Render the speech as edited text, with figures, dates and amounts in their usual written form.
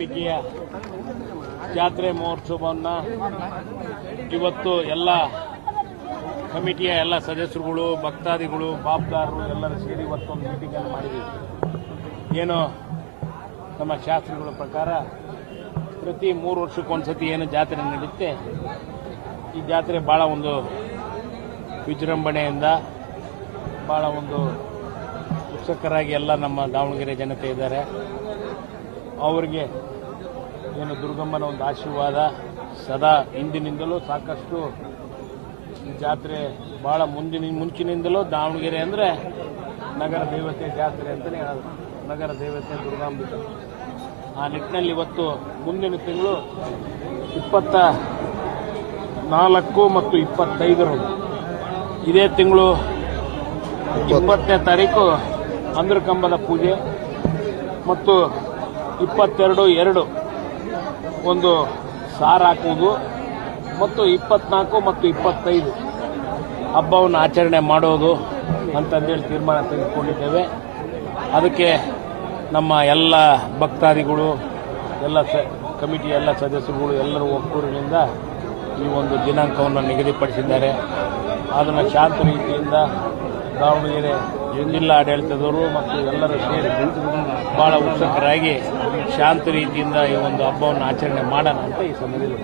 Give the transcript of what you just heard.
ದುರ್ಗಾಂಬಿಕೆಯ ಜಾತ್ರೆ ಮಹೋತ್ಸವವನ್ನು ಇವತ್ತು ಎಲ್ಲ ಕಮಿಟಿಯ ಎಲ್ಲ ಸದಸ್ಯರುಗಳು, ಭಕ್ತಾದಿಗಳು, ಪಾಪ್ದಾರರು ಎಲ್ಲರೂ ಸೇರಿ ಇವತ್ತೊಂದು ಮೀಟಿಂಗನ್ನು ಮಾಡಿದ್ದೀವಿ. ಏನು ನಮ್ಮ ಶಾಸ್ತ್ರಗಳ ಪ್ರಕಾರ ಪ್ರತಿ 3 ವರ್ಷಕ್ಕೊಂದ್ಸತಿ ಏನು ಜಾತ್ರೆ ನಡೆಯುತ್ತೆ, ಈ ಜಾತ್ರೆ ಭಾಳ ಒಂದು ವಿಜೃಂಭಣೆಯಿಂದ ಭಾಳ ಒಂದು ಉತ್ಸುಕರಾಗಿ ಎಲ್ಲ ನಮ್ಮ ದಾವಣಗೆರೆ ಜನತೆ ಇದ್ದಾರೆ. ಅವರಿಗೆ ಏನು ದುರ್ಗಮ್ಮನ ಒಂದು ಆಶೀರ್ವಾದ ಸದಾ ಹಿಂದಿನಿಂದಲೂ ಸಾಕಷ್ಟು ಈ ಜಾತ್ರೆ ಭಾಳ ಮುಂಚಿನಿಂದಲೂ ದಾವಣಗೆರೆ ಅಂದರೆ ನಗರ ದೇವತೆ ಜಾತ್ರೆ ಅಂತಲೇ ಹೇಳೋದು. ನಗರ ದೇವತೆ ದುರ್ಗಾಂಬಿಕೆ. ಆ ನಿಟ್ಟಿನಲ್ಲಿ ಇವತ್ತು ಮುಂದಿನ ತಿಂಗಳು 24 ಮತ್ತು 25 ಇದೇ ತಿಂಗಳು 20ನೇ ತಾರೀಕು ಅಂದ್ರಕಂಬದ ಪೂಜೆ ಮತ್ತು 22/2 ಒಂದು ಸಾರು ಹಾಕುವುದು ಮತ್ತು 24 ಮತ್ತು 25 ಹಬ್ಬವನ್ನು ಆಚರಣೆ ಮಾಡೋದು ಅಂತಂದೇಳಿ ತೀರ್ಮಾನ ತೆಗೆದುಕೊಂಡಿದ್ದೇವೆ. ಅದಕ್ಕೆ ನಮ್ಮ ಎಲ್ಲ ಭಕ್ತಾದಿಗಳು, ಎಲ್ಲ ಕಮಿಟಿಯ ಎಲ್ಲ ಸದಸ್ಯರುಗಳು ಎಲ್ಲರೂ ಒಕ್ಕೂರಿನಿಂದ ಈ ಒಂದು ದಿನಾಂಕವನ್ನು ನಿಗದಿಪಡಿಸಿದ್ದಾರೆ. ಅದನ್ನು ಶಾಂತ ರೀತಿಯಿಂದ ದಾವಣಗೆರೆ ಜಿಲ್ಲಾ ಆಡಳಿತದವರು ಮತ್ತು ಎಲ್ಲರೂ ಸೇರಿ ಭಾಳ ಉತ್ಸುಕರಾಗಿ ಶಾಂತ ರೀತಿಯಿಂದ ಈ ಒಂದು ಹಬ್ಬವನ್ನು ಆಚರಣೆ ಮಾಡೋಣ ಅಂತ ಈ ಸಮಯದಲ್ಲಿ